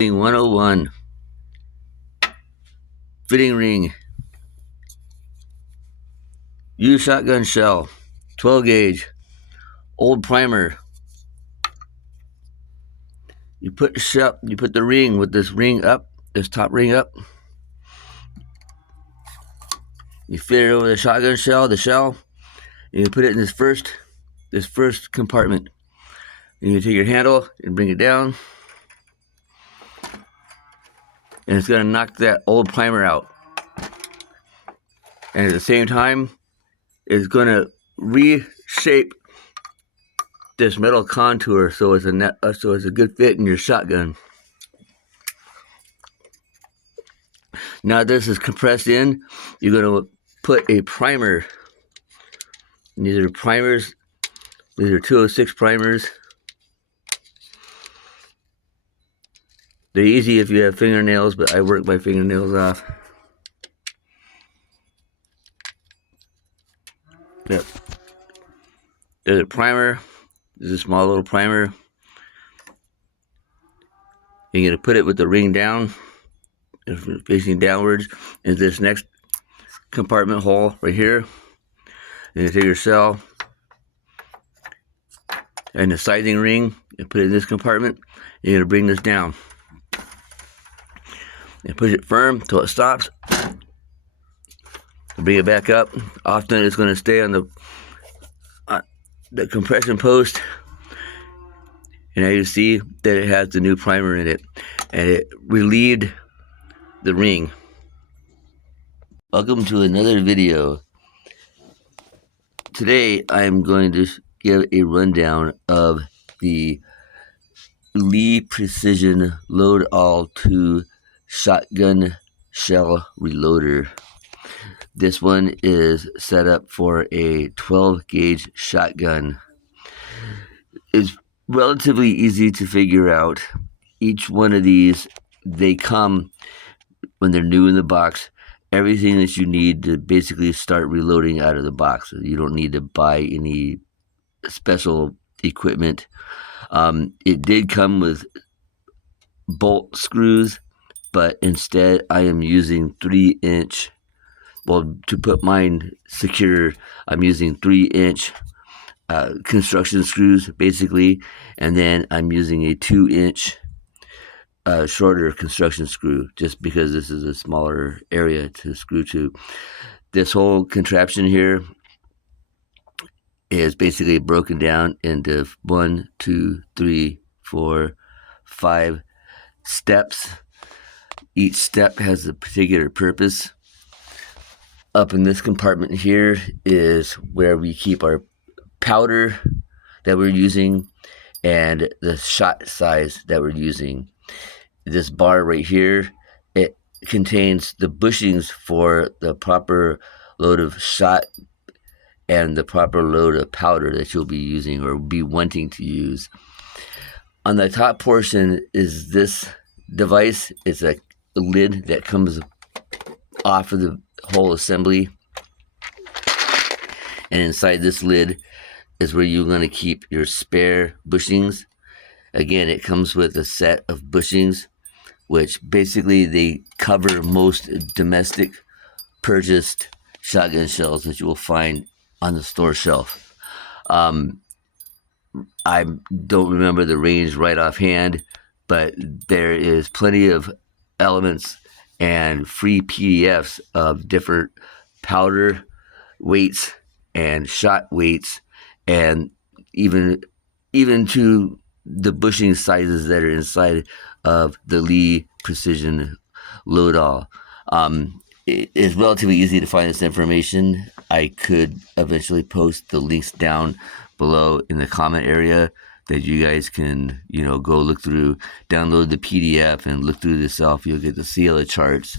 101. Fitting ring. Use shotgun shell. 12 gauge. Old primer. You put the ring with this ring up, this top ring up. You fit it over the shotgun shell, and you put it in this first compartment. And you take your handle and bring it down. And it's going to knock that old primer out. And at the same time, it's going to reshape this metal contour so it's a good fit in your shotgun. Now this is compressed in. You're going to put a primer. And these are primers. These are 206 primers. They're easy if you have fingernails, but I work my fingernails off. Yep. There's a primer. There's a small little primer. You're going to put it with the ring down, facing downwards, in this next compartment hole right here. And you take your shell and the sizing ring and put it in this compartment. You're going to bring this down and push it firm until it stops. Bring it back up. Often it's going to stay on the compression post. And now you see that it has the new primer in it, and it relieved the ring. Welcome to another video. Today I'm going to give a rundown of the Lee Precision Load All 2 shotgun shell reloader. This one is set up for a 12 gauge shotgun. It's relatively easy to figure out. Each one of these, they come when they're new in the box, everything that you need to basically start reloading out of the box. You don't need to buy any special equipment. It did come with bolt screws, but instead I am using 3-inch. Well, to put mine secure, I'm using 3-inch construction screws, basically, and then I'm using a 2-inch shorter construction screw, just because this is a smaller area to screw to. This whole contraption here is basically broken down into 1, 2, 3, 4, 5 steps. Each step has a particular purpose. Up in this compartment here is where we keep our powder that we're using and the shot size that we're using. This bar right here, it contains the bushings for the proper load of shot and the proper load of powder that you'll be using or be wanting to use. On the top portion is this device. It's a lid that comes off of the whole assembly, and inside this lid is where you're going to keep your spare bushings. Again, it comes with a set of bushings, which basically they cover most domestic purchased shotgun shells that you will find on the store shelf. I don't remember the range right offhand, but there is plenty of elements and free PDFs of different powder weights and shot weights, and even to the bushing sizes that are inside of the Lee Precision Load All. It is relatively easy to find this information. I could eventually post the links down below in the comment area that you guys can, go look through, download the PDF and look through yourself. You'll get to see all the charts.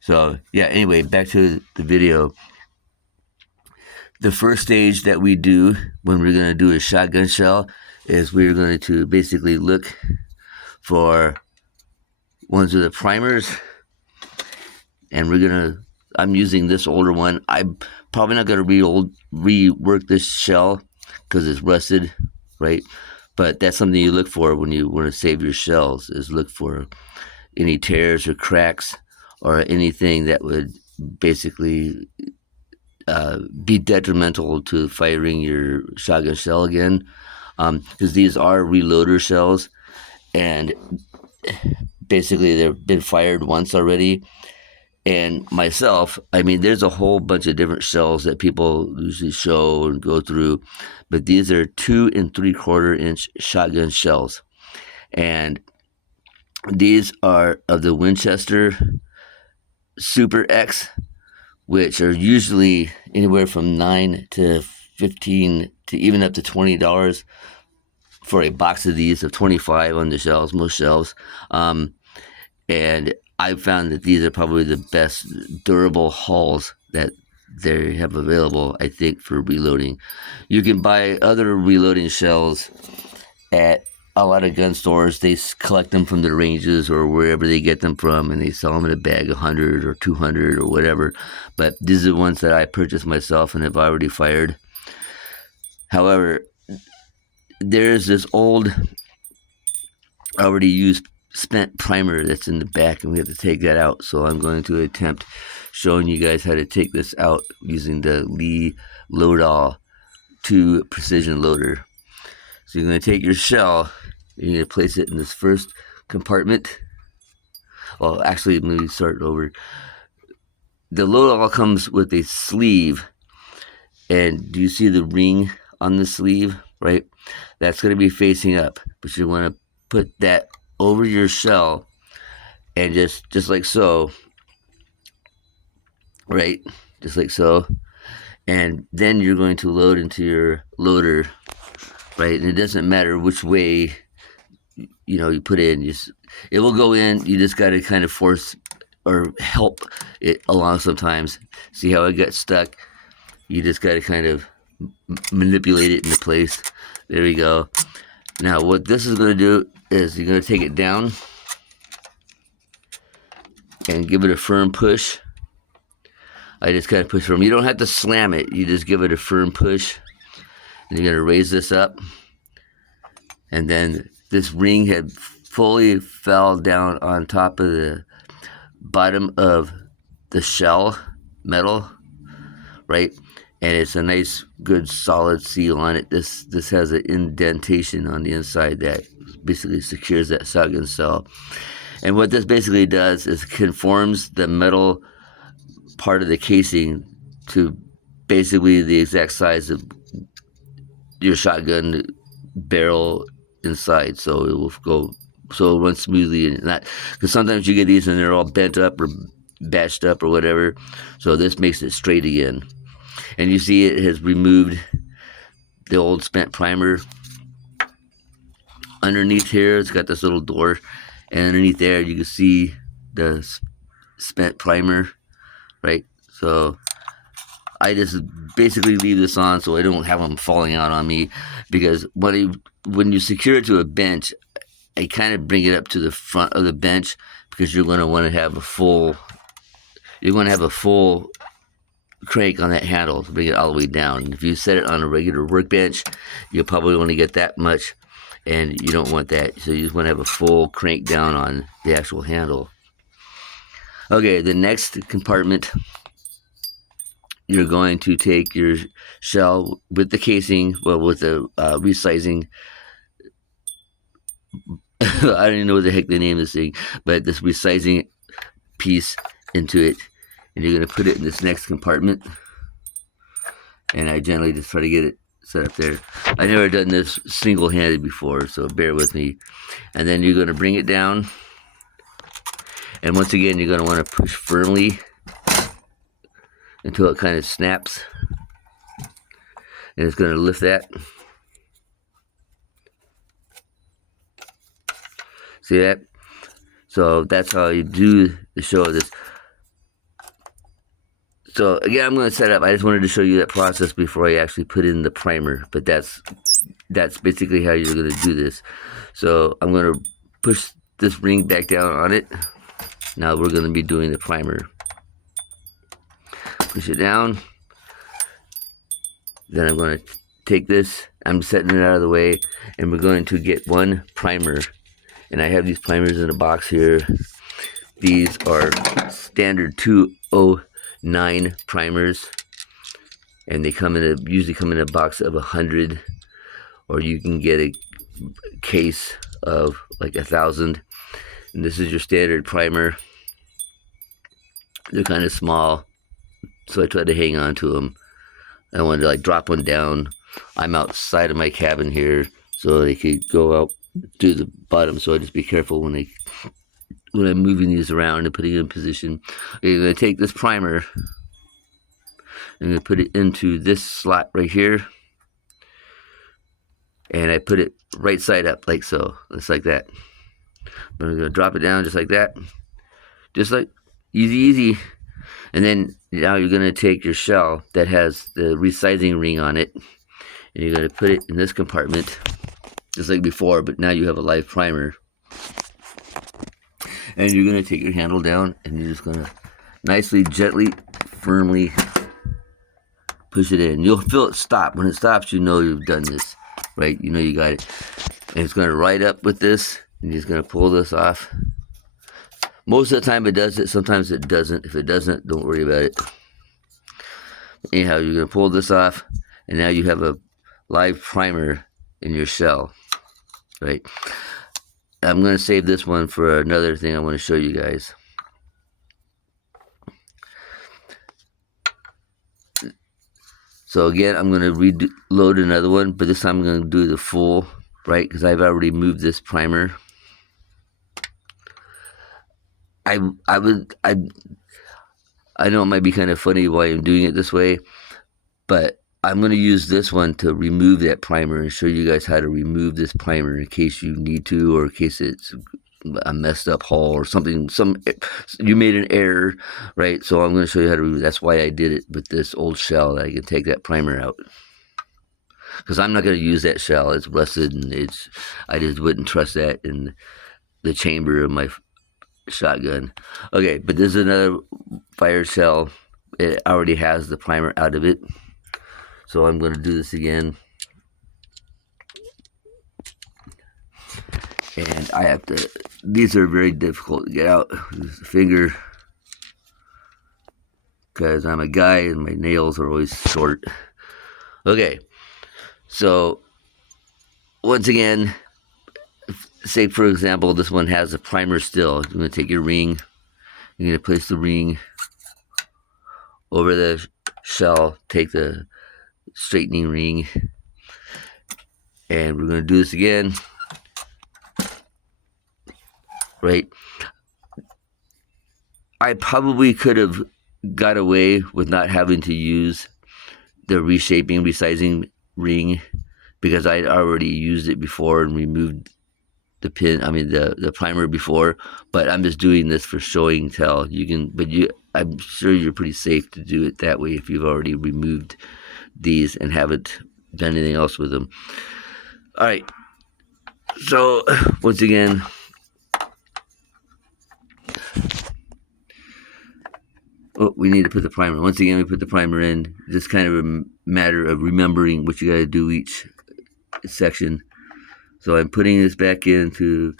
So yeah, anyway, back to the video. The first stage that we do when we're going to do a shotgun shell is we're going to basically look for ones with the primers, and I'm using this older one. I'm probably not going to rework this shell because it's rusted, right? But that's something you look for when you want to save your shells, is look for any tears or cracks or anything that would basically be detrimental to firing your shotgun shell again, because these are reloader shells, and basically they've been fired once already. And myself, I mean, there's a whole bunch of different shells that people usually show and go through, but these are 2 3/4 inch shotgun shells, and these are of the Winchester Super X, which are usually anywhere from $9 to $15 to even up to $20 for a box of these, of 25 on the shelves, most shelves. And I've found that these are probably the best durable hulls that they have available, I think, for reloading. You can buy other reloading shells at a lot of gun stores. They collect them from the ranges or wherever they get them from, and they sell them in a bag, 100 or 200 or whatever. But these are the ones that I purchased myself and have already fired. However, there's this old, already used spent primer that's in the back, and we have to take that out. So I'm going to attempt showing you guys how to take this out using the Lee Loadout 2 precision loader. So you're going to take your shell, you're going to place it in this first compartment. Well, actually, let me start over. The loadout comes with a sleeve, and do you see the ring on the sleeve, right? That's going to be facing up, but you want to put that over your shell, and just like so, right? Just like so. And then you're going to load into your loader, right? And it doesn't matter which way, you put it in. It will go in. You just got to kind of force or help it along sometimes. See how it got stuck? You just got to kind of manipulate it into place. There we go. Now what this is going to do is you're going to take it down and give it a firm push. I just kind of push firm. You don't have to slam it. You just give it a firm push. And you're going to raise this up. And then this ring had fully fell down on top of the bottom of the shell metal, right? And it's a nice, good, solid seal on it. This has an indentation on the inside that basically secures that shotgun shell. And what this basically does is conforms the metal part of the casing to basically the exact size of your shotgun barrel inside, so it will run smoothly, and not, because sometimes you get these and they're all bent up or batched up or whatever. So this makes it straight again. And you see it has removed the old spent primer. Underneath here, it's got this little door, and underneath there you can see the spent primer, right? So I just basically leave this on so I don't have them falling out on me, because when you secure it to a bench, I kind of bring it up to the front of the bench, because you're going to want to have a full crank on that handle to bring it all the way down. If you set it on a regular workbench, you'll probably only get that much, and you don't want that. So you just want to have a full crank down on the actual handle. Okay, the next compartment, you're going to take your shell with the casing, with the resizing. I don't even know what the heck the name of this thing, but this resizing piece into it, and you're going to put it in this next compartment. And I generally just try to get it set up there. I've never done this single-handed before, so bear with me. And then you're going to bring it down, and once again you're going to want to push firmly until it kind of snaps, and it's going to lift that. See that? So that's how you do the show of this. So again, I'm going to set up. I just wanted to show you that process before I actually put in the primer, but that's basically how you're going to do this. So I'm going to push this ring back down on it. Now we're going to be doing the primer. Push it down. Then I'm going to take this, I'm setting it out of the way, and we're going to get one primer. And I have these primers in a box here. These are standard 209 primers, and they usually come in a box of 100, or you can get a case of like 1,000. And this is your standard primer. They're kind of small, so I try to hang on to them. I wanted to like drop one down. I'm outside of my cabin here, so they could go out to the bottom. So I just be careful when I'm moving these around and putting it in position. Okay, I'm going to take this primer and I'm going to put it into this slot right here, and I put it right side up like so, just like that. I'm going to drop it down just like that, just like easy. And then now you're going to take your shell that has the resizing ring on it, and you're going to put it in this compartment just like before, but now you have a live primer. And you're going to take your handle down, and you're just going to nicely, gently, firmly push it in. You'll feel it stop. When it stops, you know you've done this, right? You know you got it. And it's going to ride up with this, and you're just going to pull this off. Most of the time it does it. Sometimes it doesn't. If it doesn't, don't worry about it. Anyhow, you're going to pull this off, and now you have a live primer in your shell, right? I'm going to save this one for another thing I want to show you guys. So again, I'm going to reload another one, but this time I'm going to do the full, right? Because I've already moved this primer. I know it might be kind of funny why I'm doing it this way, but I'm going to use this one to remove that primer and show you guys how to remove this primer in case you need to, or in case it's a messed up hull or something. You made an error, right? So I'm going to show you how to remove. That's why I did it with this old shell, that I can take that primer out. Because I'm not going to use that shell. It's rusted, and I just wouldn't trust that in the chamber of my shotgun. Okay, but this is another fire shell. It already has the primer out of it. So I'm going to do this again. And I have to, these are very difficult to get out with the finger, because I'm a guy and my nails are always short. Okay, so once again, say for example, this one has a primer still. You're going to take your ring, you're going to place the ring over the shell, take the straightening ring, and we're going to do this again. Right? I probably could have got away with not having to use the resizing ring, because I'd already used it before and removed the the primer before. But I'm just doing this for showing tell. I'm sure you're pretty safe to do it that way if you've already removed these and haven't done anything else with them. All right. So once again, we need to put the primer. Once again, we put the primer in. Just kind of a matter of remembering what you got to do each section. So I'm putting this back into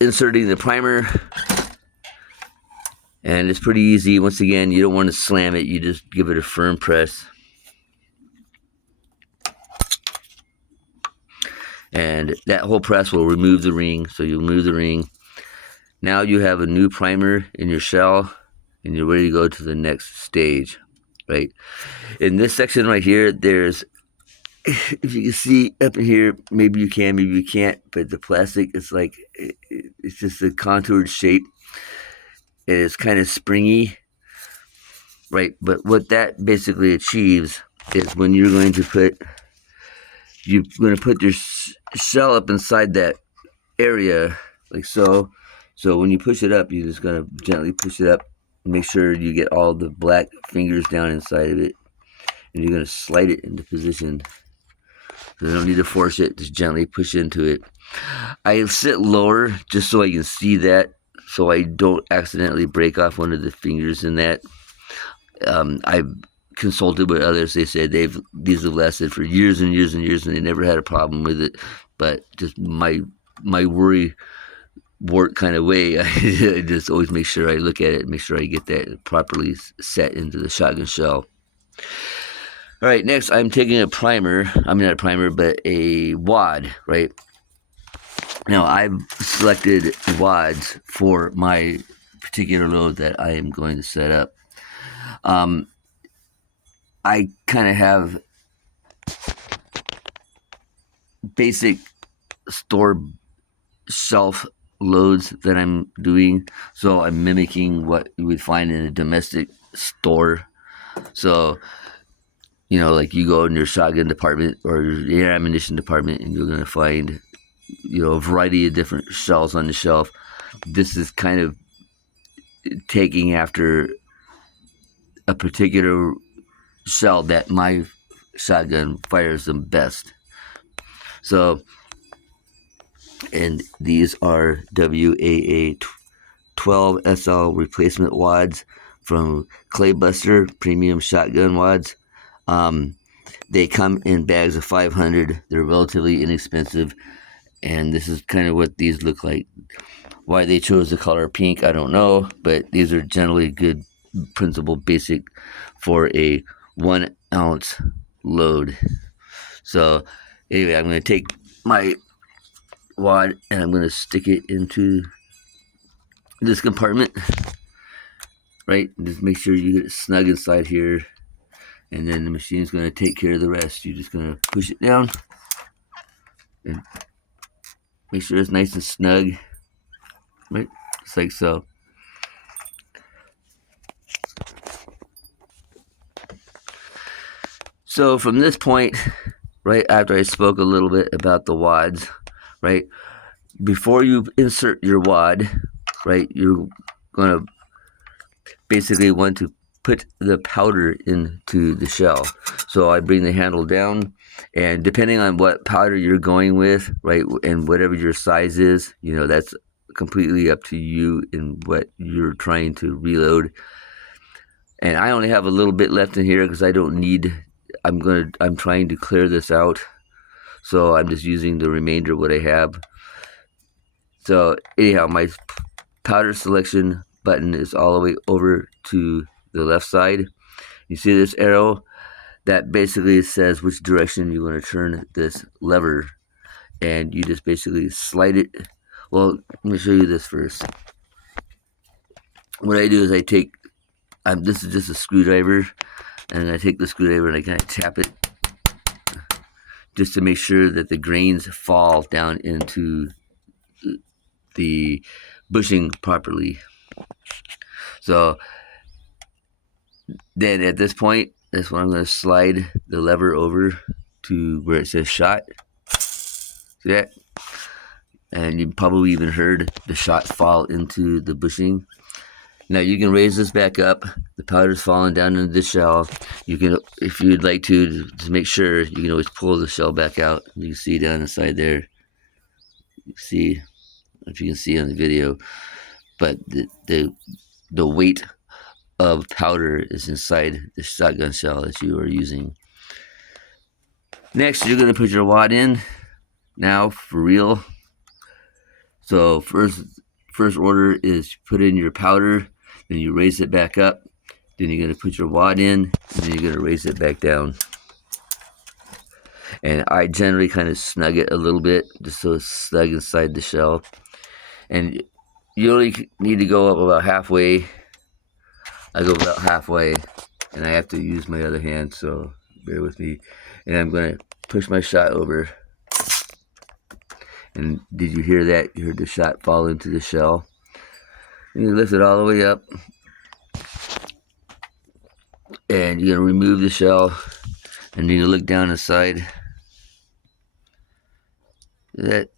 inserting the primer. And it's pretty easy. Once again, you don't want to slam it. You just give it a firm press. And that whole press will remove the ring. So you remove the ring. Now you have a new primer in your shell, and you're ready to go to the next stage, right? In this section right here, there's, if you can see up in here, maybe you can, maybe you can't, but the plastic is like, it's just a contoured shape. It's kind of springy, right? But what that basically achieves is when you're going to put your shell up inside that area, like so. So when you push it up, you're just going to gently push it up. Make sure you get all the black fingers down inside of it. And you're going to slide it into position. So you don't need to force it. Just gently push into it. I sit lower just so I can see that, so I don't accidentally break off one of the fingers in that. I consulted with others. They said these have lasted for years and years and years, and they never had a problem with it. But just my worry wart kind of way, I just always make sure I look at it, make sure I get that properly set into the shotgun shell. All right, next I'm taking a primer. I'm not a primer, but a wad, right? Now I've selected wads for my particular load that I am going to set up. I kind of have basic store shelf loads that I'm doing, so I'm mimicking what you would find in a domestic store. So, like you go in your shotgun department or your ammunition department, and you're going to find, a variety of different shells on the shelf. This is kind of taking after a particular shell that my shotgun fires the best. So, and these are WAA 12 SL replacement wads from Claybuster Premium Shotgun Wads. They come in bags of 500. They're relatively inexpensive, and this is kind of what these look like. Why they chose the color pink, I don't know, but these are generally good principle basic for a 1 ounce load. So anyway, I'm going to take my wad and I'm going to stick it into this compartment, right? Just make sure you get it snug inside here, and then the machine is going to take care of the rest. You're just going to push it down and make sure it's nice and snug, right? Just like so. So from this point, right after I spoke a little bit about the wads, right, before you insert your wad, right, you're going to basically want to put the powder into the shell. So I bring the handle down, and depending on what powder you're going with, right, and whatever your size is, that's completely up to you in what you're trying to reload. And I only have a little bit left in here because I don't need. I'm trying to clear this out, so I'm just using the remainder of what I have. So anyhow, my powder selection button is all the way over to the left side. You see this arrow? That basically says which direction you want to turn this lever, and you just basically slide it. Well, let me show you this first. What I do is I take, this is just a screwdriver, and I take the screwdriver and I kind of tap it just to make sure that the grains fall down into the bushing properly. So then at this point, that's when I'm going to slide the lever over to where it says shot. See that? And you probably even heard the shot fall into the bushing. Now you can raise this back up. The powder's falling down into the shell. You can, if you'd like to make sure, you can always pull the shell back out. You can see down the side there. You see, if you can see on the video, but the weight of powder is inside the shotgun shell that you are using. Next, you're going to put your wad in. Now, for real. So first order is put in your powder, then you raise it back up, then you're going to put your wad in, and then you're going to raise it back down. And I generally kind of snug it a little bit, just so it's snug inside the shell. And you only need to go up about halfway. I go about halfway, and I have to use my other hand, so bear with me. And I'm going to push my shot over. And did you hear that? You heard the shot fall into the shell. And you lift it all the way up. And you're going to remove the shell. And then you look down the side. That,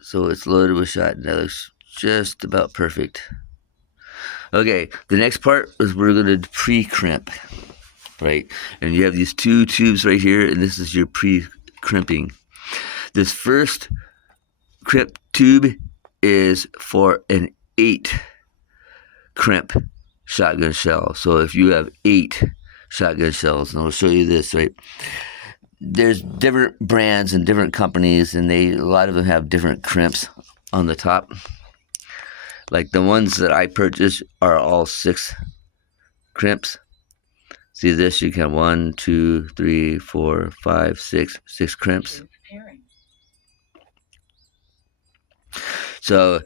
so it's loaded with shot. And that looks just about perfect. Okay, the next part is we're going to pre-crimp. Right? And you have these two tubes right here. And this is your pre-crimping. This first crimp tube is for an 8 crimp shotgun shell. So if you have 8 shotgun shells, and I'll show you this, right? There's different brands and different companies, and a lot of them have different crimps on the top. Like the ones that I purchased are all 6 crimps. See this? You can 1, 2, 3, 4, 5, 6 crimps. So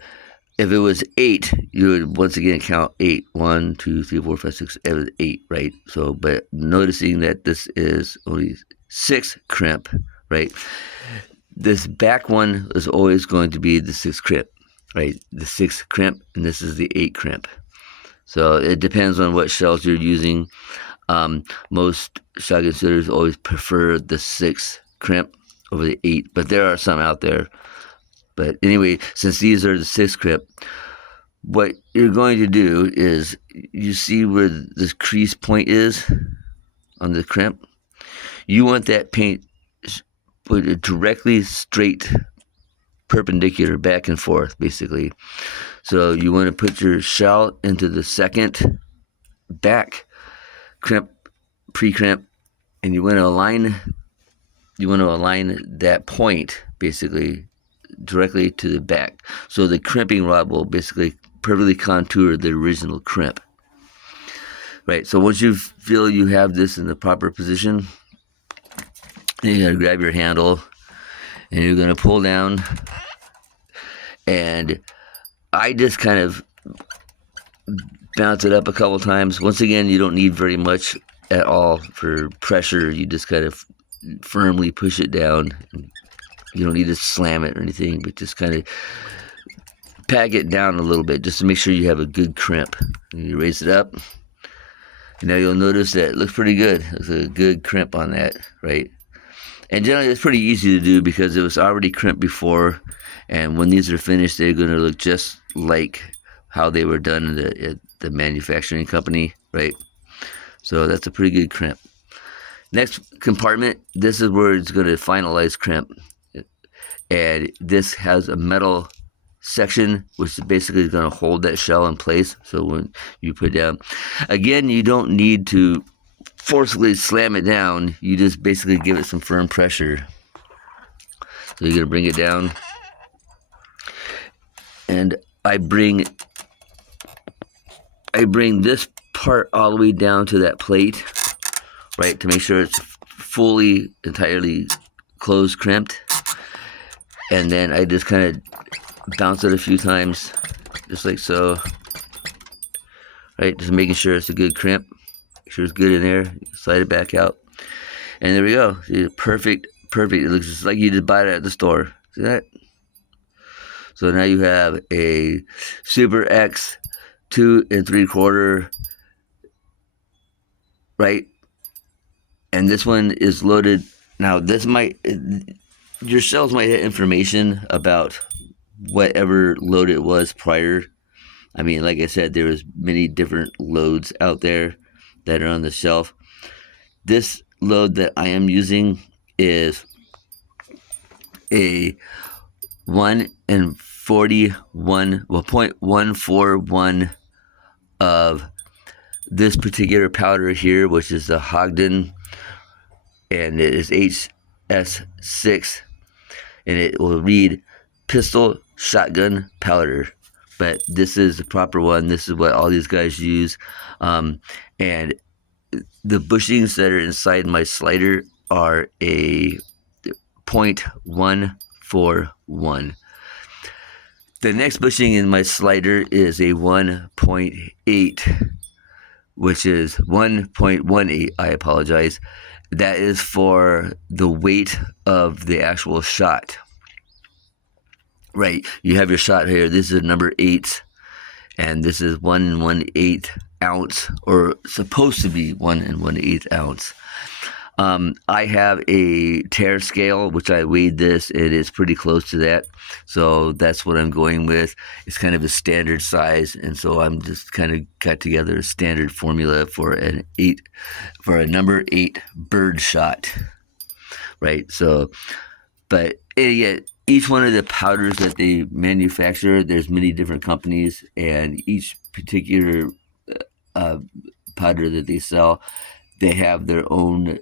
if it was 8, you would once again count 8. 1, 2, 3, 4, 5, 6. It was 8, right? So, but noticing that this is only 6 crimp, right? This back one is always going to be the 6 crimp, right? The 6 crimp, and this is the 8 crimp. So it depends on what shells you're using. Most shotgun shooters always prefer the 6 crimp over the 8, but there are some out there. But anyway, since these are the 6 crimp, what you're going to do is, you see where this crease point is on the crimp? You want that paint put it directly straight, perpendicular, back and forth, basically. So you want to put your shell into the second back crimp, pre-crimp, and you want to align that point basically directly to the back. So the crimping rod will basically perfectly contour the original crimp. Right, so once you feel you have this in the proper position, you're going to grab your handle and you're going to pull down, and I just kind of bounce it up a couple times. Once again, you don't need very much at all for pressure. You just kind of firmly push it down. You don't need to slam it or anything, but just kind of pack it down a little bit just to make sure you have a good crimp. And you raise it up, and now you'll notice that it looks pretty good. There's a good crimp on that, right? And generally it's pretty easy to do because it was already crimped before, and when these are finished, they're going to look just like how they were done at the manufacturing company, right? So that's a pretty good crimp. Next compartment, this is where it's going to finalize crimp. And this has a metal section, which basically is going to hold that shell in place. So when you put it down, again, you don't need to forcibly slam it down. You just basically give it some firm pressure. So you're going to bring it down. And I bring this part all the way down to that plate, right, to make sure it's fully, entirely closed, crimped. And then I just kind of bounce it a few times, just like so, right, just making sure it's a good crimp. Make sure it's good in there. Slide it back out, and there we go. See, perfect. It looks just like you just bought it at the store. See that? So now you have a Super X 2 3/4, right? And this one is loaded. Now your shells might have information about whatever load it was prior. I mean, like I said, there was many different loads out there that are on the shelf. This load that I am using is a 0.141 of this particular powder here, which is the Ogden, and it is HS6, and it will read pistol shotgun powder, but this is the proper one. This is what all these guys use. And the bushings that are inside my slider are a 0.141. The next bushing in my slider is a 1.8, which is 1.18. I apologize. That is for the weight of the actual shot. Right, you have your shot here. This is number 8, and this is 1 1/8 ounce, or supposed to be 1 1/8 ounce. I have a tear scale, which I weighed this. It is pretty close to that, so that's what I'm going with. It's kind of a standard size, and so I'm just kind of got together a standard formula for a number 8 bird shot, right? So, but yet each one of the powders that they manufacture, there's many different companies, and each particular powder that they sell, they have their own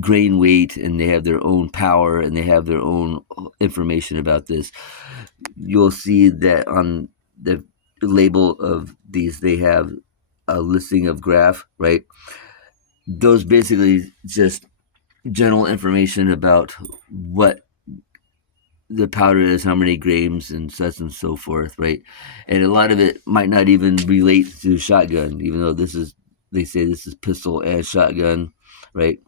grain weight, and they have their own power, and they have their own information about this. You'll see that on the label of these, they have a listing of graph, right? Those basically just general information about what the powder is, how many grams, and such and so forth, right? And a lot of it might not even relate to shotgun, even though they say this is pistol and shotgun, right?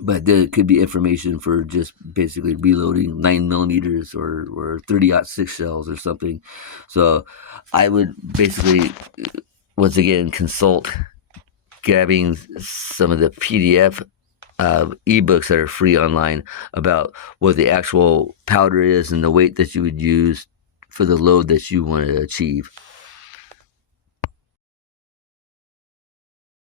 But there could be information for just basically reloading 9 millimeters or 30-06 shells or something. So I would basically, once again, consult grabbing some of the PDF ebooks that are free online about what the actual powder is and the weight that you would use for the load that you want to achieve.